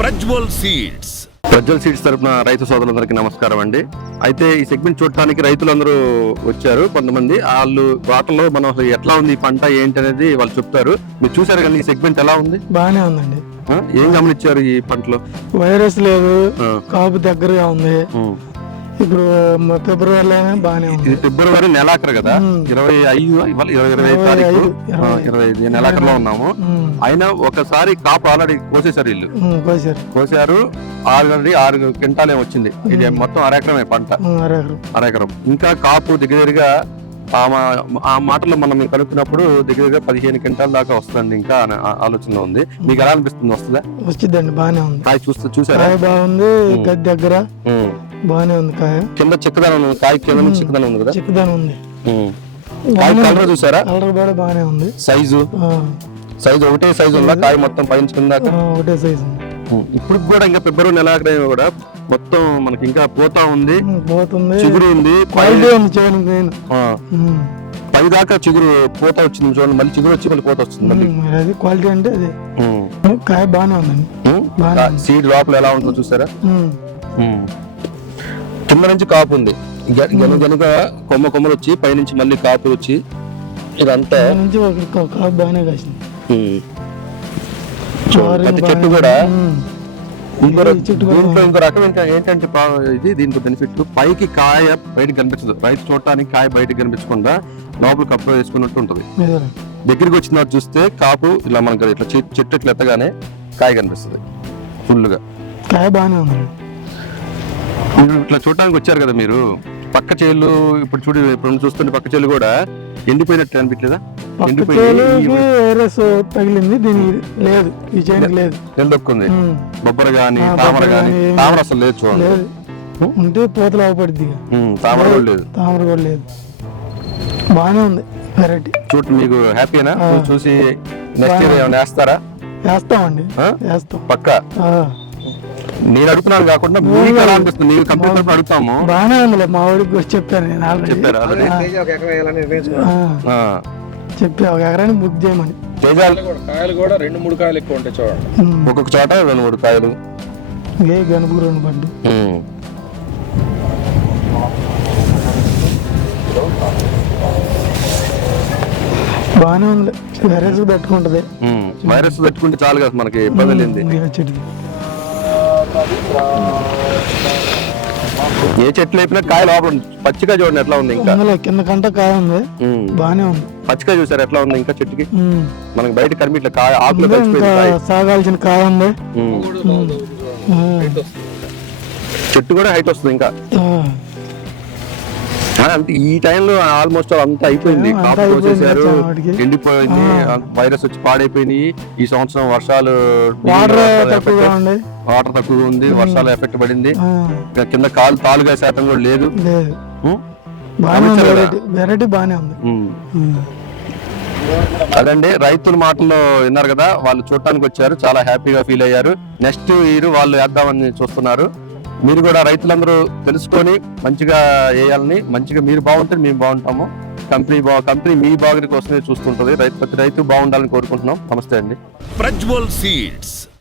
Prajwal seeds. Prajwal seeds తరపున రైతు సోదరులందరికీ నమస్కారం అండి. అయితే ఈ సెగ్మెంట్ చూడటానికి రైతులందరూ వచ్చారు. కొంతమంది వాళ్ళు వాటర్లో మనం అసలు ఎట్లా ఉంది ఈ పంట ఏంటి అనేది వాళ్ళు చెప్తారు. మీరు చూసారు కానీ ఈ సెగ్మెంట్ ఎలా ఉంది? బానే ఉందండి. ఏం గమనించారు ఈ పంటలో? వైరస్ లేదు, కాపు దగ్గరగా ఉంది. ఇప్పుడు ఫిబ్రవరిలో బానే ఉంది. ఇది ఫిబ్రవరి నెలాఖరు కదా, 25 తారీఖు, 25 నెలాఖరులో ఉన్నాము. అయినా ఒకసారి కాపు ఆల్రెడీ కోసేశారు వీళ్ళు, కోసారు. ఆల్రెడీ 6 క్వింటాలే వచ్చింది. ఇది మొత్తం అరెకరమే పంట, అరెకరం. ఇంకా కాపు దగ్గరగా ఆ మాటలో మనం కనుక్కున్నప్పుడు దగ్గరగా 15 క్వింటాల దాకా వస్తుంది ఇంకా ఆలోచన ఉంది. మీకు ఎలా అనిపిస్తుంది? వస్తుందా? వచ్చిందండి, బానే ఉంది. కాయ చూసారా? బాగుంది, గది దగ్గర బానే ఉంది. కాయ కింద చిక్కదనం ఉంది, కాయ కింద నుంచి చిక్కదనం ఉంది కదా, చిక్కదనం ఉంది. కలర్ చూసారా? కలర్ కూడా బానే ఉంది. సైజు ఒకటే సైజు ఉందా? కాయ మొత్తం పైన కింద ఒకటే సైజు. ఇప్పుడు కూడా ఇంకా ఫిబ్రవరి నెలాఖరు కూడా మొత్తం మనకి ఇంకా పోతా ఉంది, చిగురు ఉంది, పై దాకా చిగురు పోత వచ్చింది చూడండి. మళ్ళీ చిగురు వచ్చి మళ్ళీ పోత వస్తుంది. క్వాలిటీ అంటే అదే. కాయ బానే ఉందండి. సీడ్ లోపల ఎలా ఉంటుందో చూసారా? కింద నుంచి కాపు ఉంది, గనుక కొమ్మలు వచ్చి పైనుంచి మళ్ళీ కాపు వచ్చి ఇదంతా కాపు బాగానే కాసింది. ప్రతి చెట్టు కూడా దీంట్లో ఇంకో రకం ఇంకా ఏంటంటే ఇది దీంట్లో బెనిఫిట్, పైకి కాయ బయటకు కనిపించదు. రైతు చూడటానికి కాయ బయటకు కనిపించకుండా లోపల కప్పు వేసుకున్నట్టు ఉంటది. దగ్గరికి వచ్చిన తర్వాత చూస్తే కాపు ఇలా మనకి ఇట్లా చెట్టు ఇట్లా ఎత్తగానే కాయ కనిపిస్తుంది ఫుల్ గా. కాయ బాగానే ఉంది. ఇట్లా చూడటానికి వచ్చారు కదా మీరు. పక్క చేలు ఇప్పుడు చూస్తుంటే పక్క చేలు కూడా ఎండిపోయినట్టు అనిపించలేదా? వైరస్ తగిలింది, దీనికి లేదు, ఈ చేనుకి లేదు. ఎండొక్కుంది, బొబ్బర గాని తామర గాని. తామర అసలు లేదు చూడండి, ఉంటే పూతలు అవపడుద్ది. తామర కూడా లేదు, తామర కూడా లేదు. బాగానే ఉంది వెరైటీ. చూడండి, మీకు హ్యాపీనా? చూసి నెక్స్ట్ ఇయర్ ఏమైనా వేస్తారా? వేస్తామండి, వేస్తాం పక్క. నేను అడుగుతున్నాను కాకుండా మీకు ఎలా అనిపిస్తుంది? మీరు కంపెనీ అడుగుతాము. బాగానే ఉంది. మా వాడికి చెప్పాను నేను, చెప్పారు చెప్పి ఒక ఎకరాన్ని బుక్ చేయమని. కాయలు కూడా 2-3 కాయలు ఎక్కువ ఉంటాయి చూడండి. ఒక్కొక్క చోట 2-3 కాయలు. గనుపు 2 పడ్డు. బాగానే ఉంది. వైరస్ తట్టుకుంటది. వైరస్ తట్టుకుంటే చాలు కదా, మనకి ఇబ్బంది లేదు. ఏ చెట్లు అయిపోయినా కాయ లోపల పచ్చిగా చూడండి ఎట్లా ఉంది. ఇంకా కింద కంట కాయ ఉంది, బానే ఉంది. పచ్చిగా చూసారు ఎట్లా ఉంది ఇంకా చెట్టుకి? మనకి బయట కనిపి ఇట్లా కాయ ఆకులు సాగాల్సిన కాయ ఉంది. చెట్టు కూడా హైట్ వస్తుంది ఇంకా. అంటే ఈ టైంలో ఆల్మోస్ట్ అంతా అయిపోయింది. కాపు కోసేసారు, ఎండిపోయింది, వైరస్ వచ్చి పాడైపోయింది. ఈ సంవత్సరం వర్షాలు, వాటర్ తక్కువగా ఉంది, వర్షాలు ఎఫెక్ట్ పడింది. కింద తాలుగా శాతం కూడా లేదు. అదండి, రైతుల మాటల్లో విన్నారు కదా. వాళ్ళు చూడటానికి వచ్చారు, చాలా హ్యాపీగా ఫీల్ అయ్యారు. నెక్స్ట్ ఇయర్ వాళ్ళు వేద్దామని చూస్తున్నారు. మీరు కూడా రైతులందరూ తెలుసుకొని మంచిగా వేయాలని, మంచిగా మీరు బాగుంటే మేము బాగుంటాము. కంపెనీ మీ బాగుని కోసమే చూస్తుంటది. ప్రతి రైతు బాగుండాలని కోరుకుంటున్నాం. నమస్తే అండి. ప్రజ్వల్ సీడ్స్.